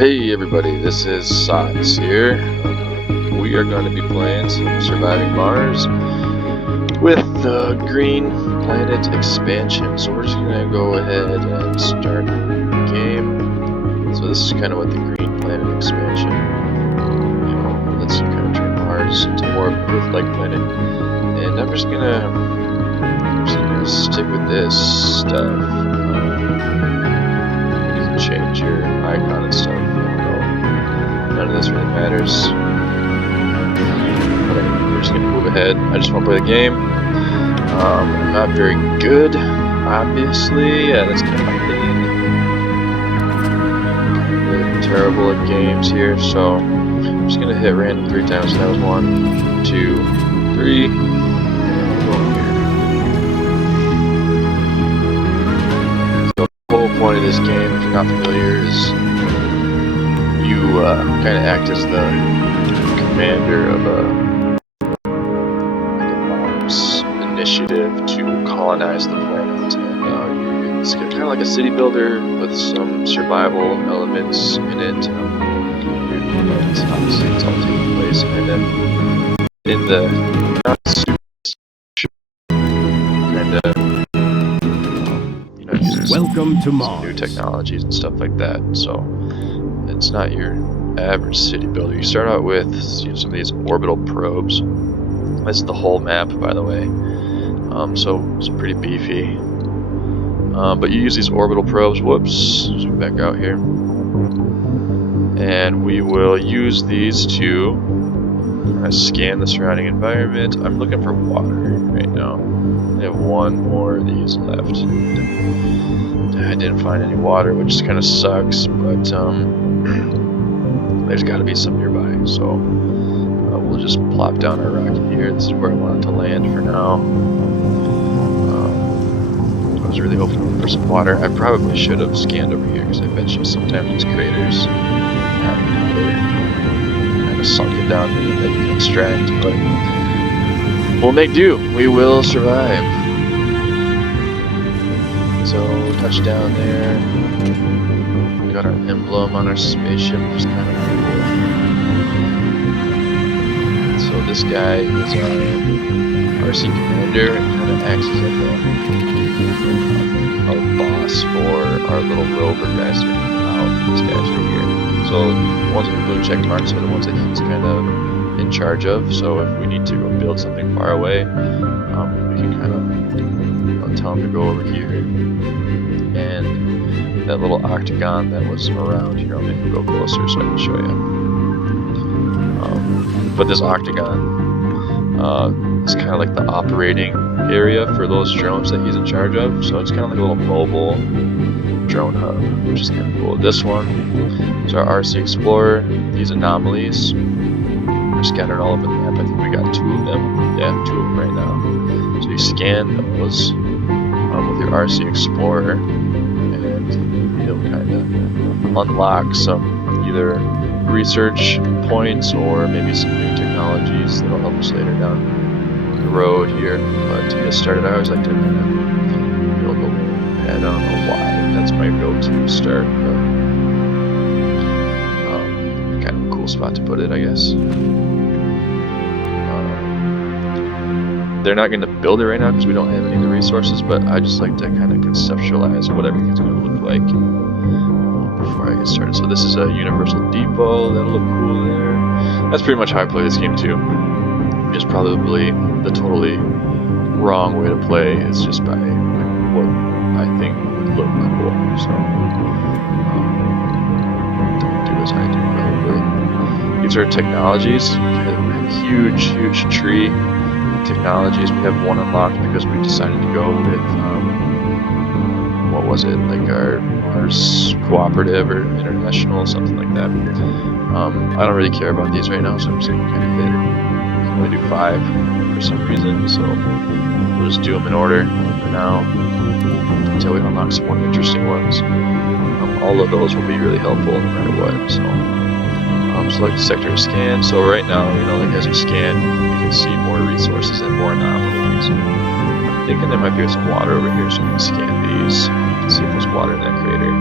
Hey everybody, this is Sots here. We are going to be playing some Surviving Mars with the Green Planet expansion. So we're just going to go ahead and start the game. So this is kind of what the Green Planet expansion, lets you kind of turn Mars into more of an Earth-like planet. And I'm just gonna stick with this stuff. You can change your icon and stuff. None of this really matters. But we're just gonna move ahead. I just want to play the game. I'm not very good, obviously. Yeah, that's kind of my thing. Kind of terrible at games here, so I'm just gonna hit random 3 times. So that was 1, 2, 3. And we'll go here. So the whole point of this game, if you're not familiar, is you kind of act as the commander of a Mars initiative to colonize the planet. And it's kind of like a city builder with some survival elements in it. Obviously, it's all taking place kind of in the Welcome to Mars. New technologies and stuff like that. So it's not your average city builder. You start out with some of these orbital probes. That's the whole map, by the way. So it's pretty beefy. But you use these orbital probes. Whoops, zoom back out here. And we will use these to scan the surrounding environment. I'm looking for water right now. I have 1 more of these left. I didn't find any water, which kind of sucks, but there's got to be some nearby, so we'll just plop down our rocket here. This is where I wanted to land for now. I was really hoping for some water. I probably should have scanned over here, because I bet you sometimes these craters have kind of sunken down that you can extract, but we'll make do. We will survive. So, touchdown there. We got our emblem on our spaceship, which is kind of cool. So this guy is our RC commander and kind of acts as like a boss for our little rover guys that are out. These guys right here. So the ones with the blue check marks are the ones that he's kind of in charge of. So if we need to go build something far away, we can kind of tell him to go over here. And that little octagon that was around here, I'll make it go closer so I can show you. But this octagon is kind of like the operating area for those drones that he's in charge of. So it's kind of like a little mobile drone hub, which is kind of cool. This one is our RC Explorer. These anomalies are scattered all over the map. I think we got 2 of them. Yeah, 2 of them right now. So you scan those with your RC Explorer, and you'll kind of unlock some either research points or maybe some new technologies that'll help us later down the road here. But to get started, I always like to kind of build a pad. I don't know why. That's my go-to start. But, kind of a cool spot to put it, I guess. They're not going to build it right now because we don't have any of the resources, but I just like to kind of conceptualize what everything's going to look like before I get started. So this is a universal depot. That'll look cool there. That's pretty much how I play this game too. Just probably the totally wrong way to play is just by what I think would look cool. So don't do as I do probably. These are technologies. We have a huge tree. Technologies. We have 1 unlocked because we decided to go with what was it, like our Mars Cooperative or International, something like that. I don't really care about these right now, so I'm just gonna kind of hit. We can only do 5 for some reason, so we'll just do them in order for now until we unlock some more interesting ones. All of those will be really helpful no matter what. So select the sector to scan. So right now, like as you scan, you can see more resources and more anomalies. I'm thinking there might be some water over here, so you can scan these. You can see if there's water in that crater.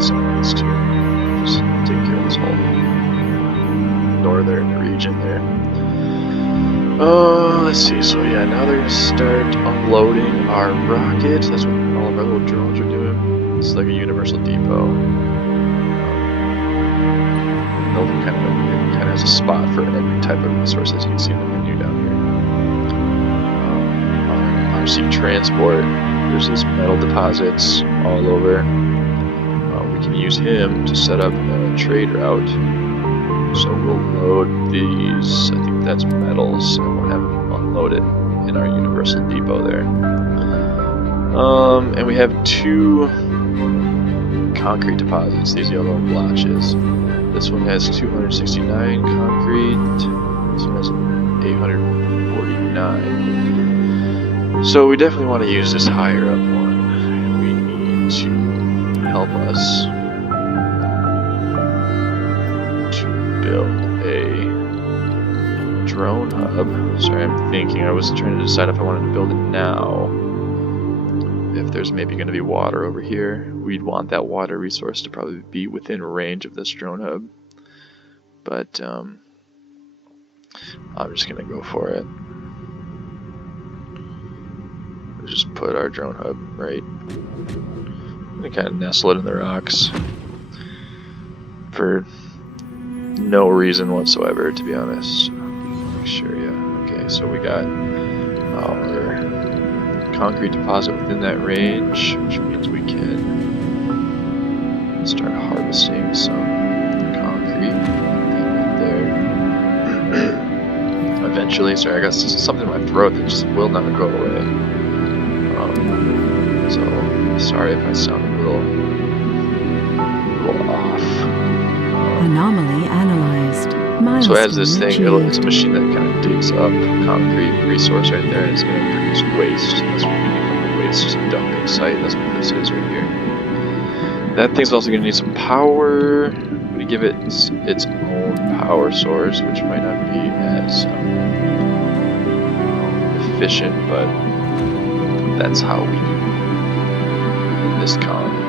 Some of these too. this whole northern region there. Let's see. So yeah, now they're gonna start unloading our rocket. That's what all of our little drones are doing. It's like a universal depot. Building kind of has a spot for every type of resource, as you can see in the menu down here. RC transport. There's these metal deposits all over. We can use him to set up a trade route. So we'll load these, I think that's metals, and we'll have them unload it in our universal depot there. And we have 2 concrete deposits, these yellow blotches. This one has 269 concrete, this one has 849. So we definitely want to use this higher up one. We need to help us to build a drone hub. Sorry, I'm thinking. I was trying to decide if I wanted to build it now. If there's maybe going to be water over here, we'd want that water resource to probably be within range of this drone hub. But I'm just going to go for it. We'll just put our drone hub right. I'm going to kind of nestle it in the rocks for no reason whatsoever, to be honest. Make sure, yeah. Okay, so we got our concrete deposit within that range, which means we can start harvesting some concrete right there. Eventually, sorry, I got something in my throat that just will not go away. So sorry if I sound a little off. Anomaly analyzed. So as this thing, it's a machine that kind of digs up concrete resource right there, and it's going to produce waste. That's what we need, like a waste dumping site. That's what this is right here. That thing's also going to need some power. We give it its own power source, which might not be as efficient, but that's how we do this colony.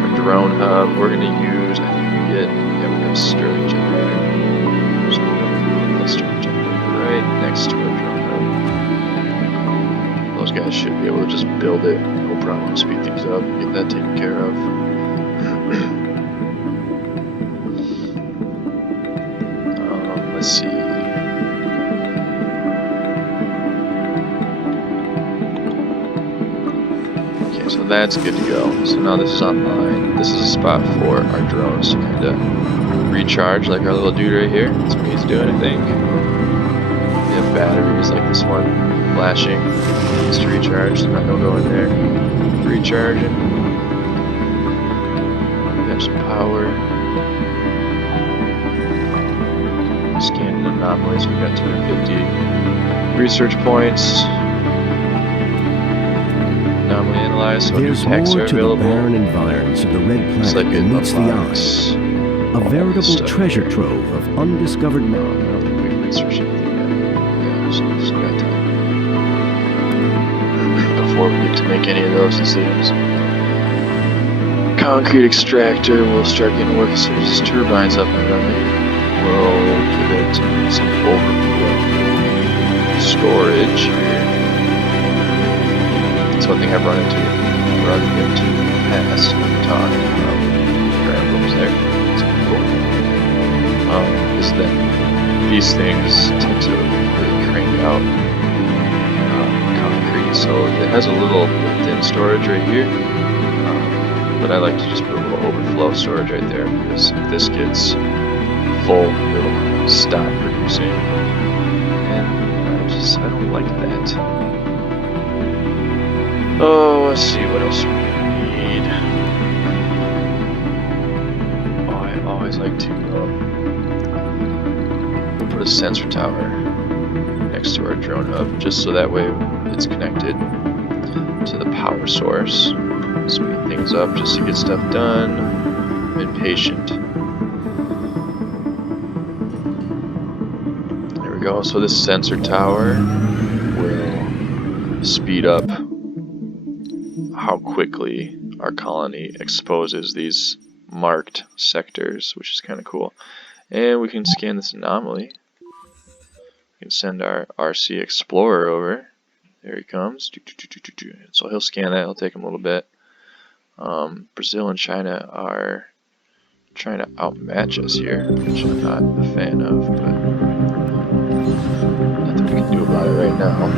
Our drone hub, we're going to use, I think we have Stirring generator. So we're going to put that Stirring generator right next to our drone hub. Those guys should be able to just build it, no problem, speed things up, get that taken care of. Let's see. Okay, so that's good to go. So now this is online. This is a spot for our drones to kind of recharge, like our little dude right here. That's what he's doing, I think. We have batteries like this one flashing. Needs to recharge, so now he'll go in there, recharge it. We have some power. Scanning anomalies, we've got 250 research points. Anomaly analyzed, so new packs are available. The barren environs of the red planet like it meets the eye. A veritable treasure trove of undiscovered I don't think we've researched anything yet. Yeah, so we got time before we get to make any of those decisions. Concrete extractor, we'll start getting work as soon as this turbine's up and running. We'll give it some overflow storage here. That's one thing I've run into in the past when talking about problems there. It's cool. Is that these things tend to really crank out concrete, so it has a little built-in storage right here. But I like to just put a little overflow storage right there, because if this gets full, it'll stop producing, and I don't like that. Oh, let's see what else we need. Oh, I always like to put a sensor tower next to our drone hub, just so that way it's connected to the power source. Speed things up just to get stuff done. I'm impatient. There we go. So this sensor tower will speed up how quickly our colony exposes these marked sectors, which is kind of cool. And we can scan this anomaly. We can send our RC Explorer over. There he comes. So he'll scan that. It'll take him a little bit. Brazil and China are trying to outmatch us here, which I'm not a fan of, but nothing we can do about it right now.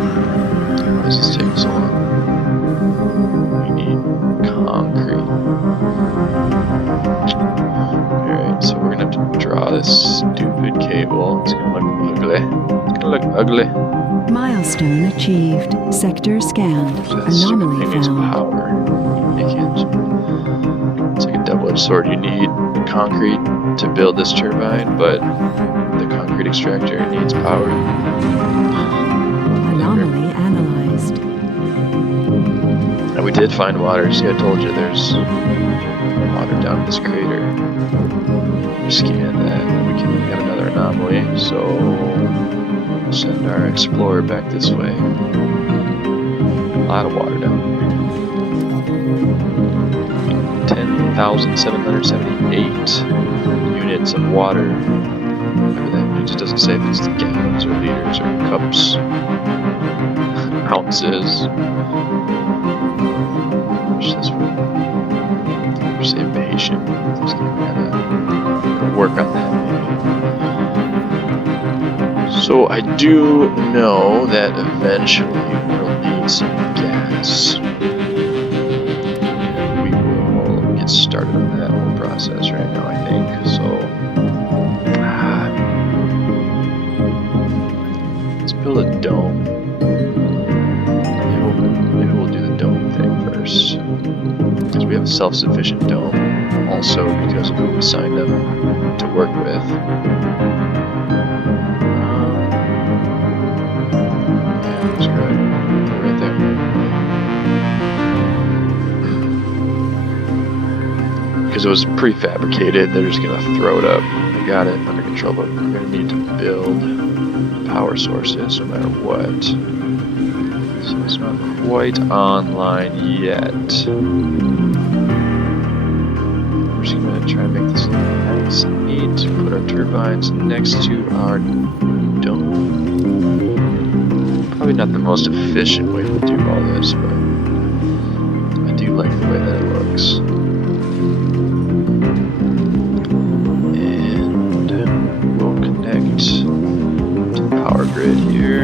Why is this taking so long? We need concrete. Alright, so we're gonna have to draw this stupid cable. It's gonna look ugly. It's gonna look ugly. Milestone achieved. Sector scanned. That stupid Anomaly thing needs found. power. It's like a double-edged sword. You need concrete to build this turbine, but the concrete extractor needs power. Anomaly analyzed. And we did find water. See, I told you there's water down in this crater. We scanned that. We got another anomaly, so we'll send our explorer back this way. A lot of water down here. 10,778 units of water. Remember that, it just doesn't say if it's gallons or liters or cups, ounces. Which is for savation. Just gotta work on that maybe. So I do know that eventually we'll need some gas. Get started on that whole process right now, I think. So let's build a dome. Maybe we'll do the dome thing first, because we have a self-sufficient dome. Also, because of who we signed up to work with. Yeah, that's good. Right there. Because it was prefabricated, they're just gonna throw it up. I got it under control, but we're gonna need to build power sources no matter what. So it's not quite online yet. We're just gonna try to make this look nice and neat. Put our turbines next to our dome. Probably not the most efficient way to do all this, but I do like the way that it looks. To the power grid here.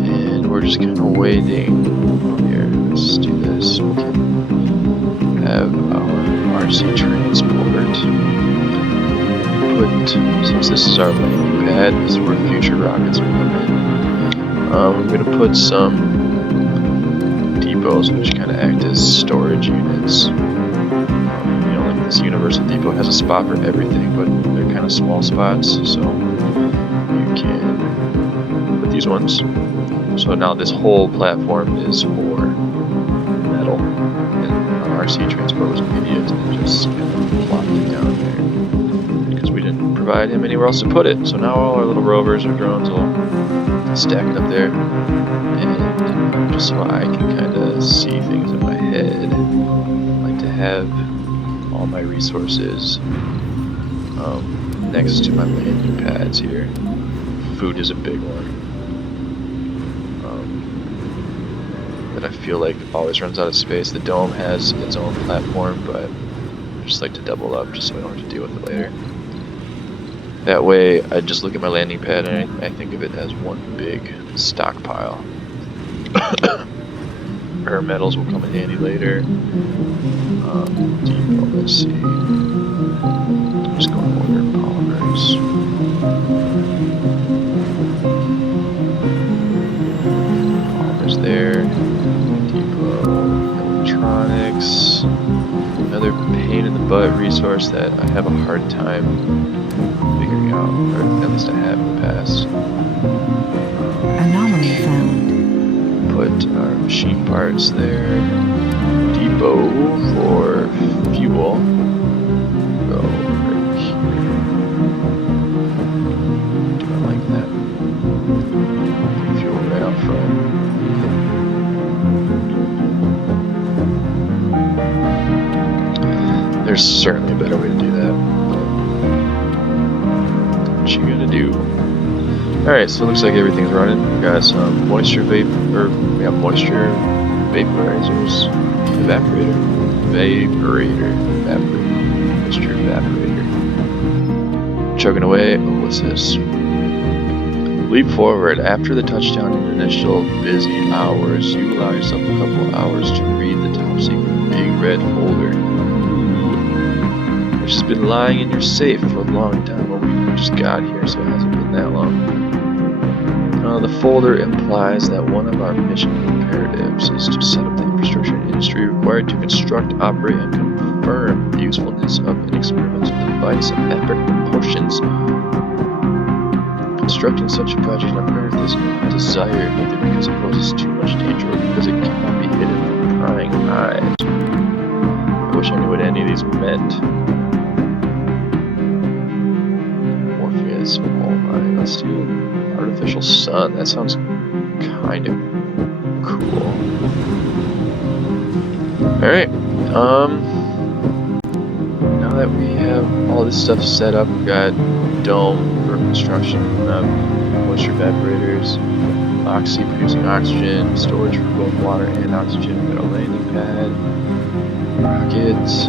And we're just kind of waiting. Here, let's do this. We can have our RC transport. Since this is our landing pad, this is where future rockets will come in. I'm going to put some depots which kind of act as storage units. This universal depot has a spot for everything, but they're kind of small spots, so you can put these ones. So now this whole platform is for metal, and our RC transport was an idiot and just kind of plopped it down there because we didn't provide him anywhere else to put it. So now all our little rovers or drones will stack it up there, and just so I can kind of see things in my head, I like to have all my resources next to my landing pads here. Food is a big one that I feel like always runs out of space. The dome has its own platform, but I just like to double up just so I don't have to deal with it later. That way I just look at my landing pad and I think of it as one big stockpile. Our metals will come in handy later. Depot, let's see. I'm just going to order polymers. Polymers there. Depot, electronics. Another pain in the butt resource that I have a hard time figuring out, or at least I have in the past. Anomaly found. Put our machine parts there. Depot for fuel. Go over here. Do I like that? Fuel right out front. There's certainly a better way to do that. What you gonna do? Alright, so it looks like everything's running. We got some moisture vaporizers, evaporator, moisture evaporator. Chugging away. Oh, what's this? Leap forward. After the touchdown in the initial busy hours, you allow yourself a couple hours to read the top secret big red folder, which has been lying in your safe for a long time. Well, we just got here, so it hasn't been that long. The folder implies that one of our mission imperatives is to set up the infrastructure and industry required to construct, operate, and confirm the usefulness of an experimental device of epic proportions. Constructing such a project on Earth is not desired either because it poses too much danger or because it cannot be hidden from prying eyes. I wish I knew what any of these meant. Morpheus, oh my, let's do artificial sun. That sounds kind of cool. Alright, now that we have all this stuff set up, we've got dome for construction, moisture evaporators, oxy producing oxygen, storage for both water and oxygen, we've got a landing pad, rockets.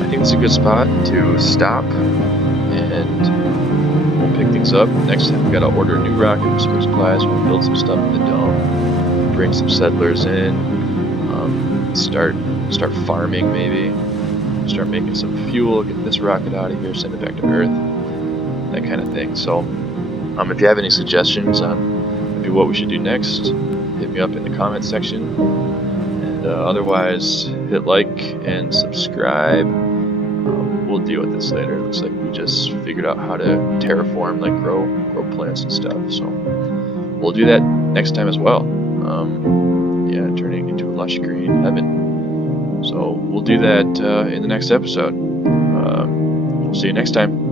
I think it's a good spot to stop and we'll pick things up. Next time we gotta order a new rocket for some supplies, we'll build some stuff in the dome, bring some settlers in, start farming maybe, start making some fuel, get this rocket out of here, send it back to Earth, that kind of thing. So if you have any suggestions on maybe what we should do next, hit me up in the comment section, and otherwise hit like and subscribe. We'll deal with this later. It looks like we just figured out how to terraform, like grow plants and stuff, so we'll do that next time as well. Yeah, turning into a lush green heaven. So we'll do that in the next episode. We'll see you next time.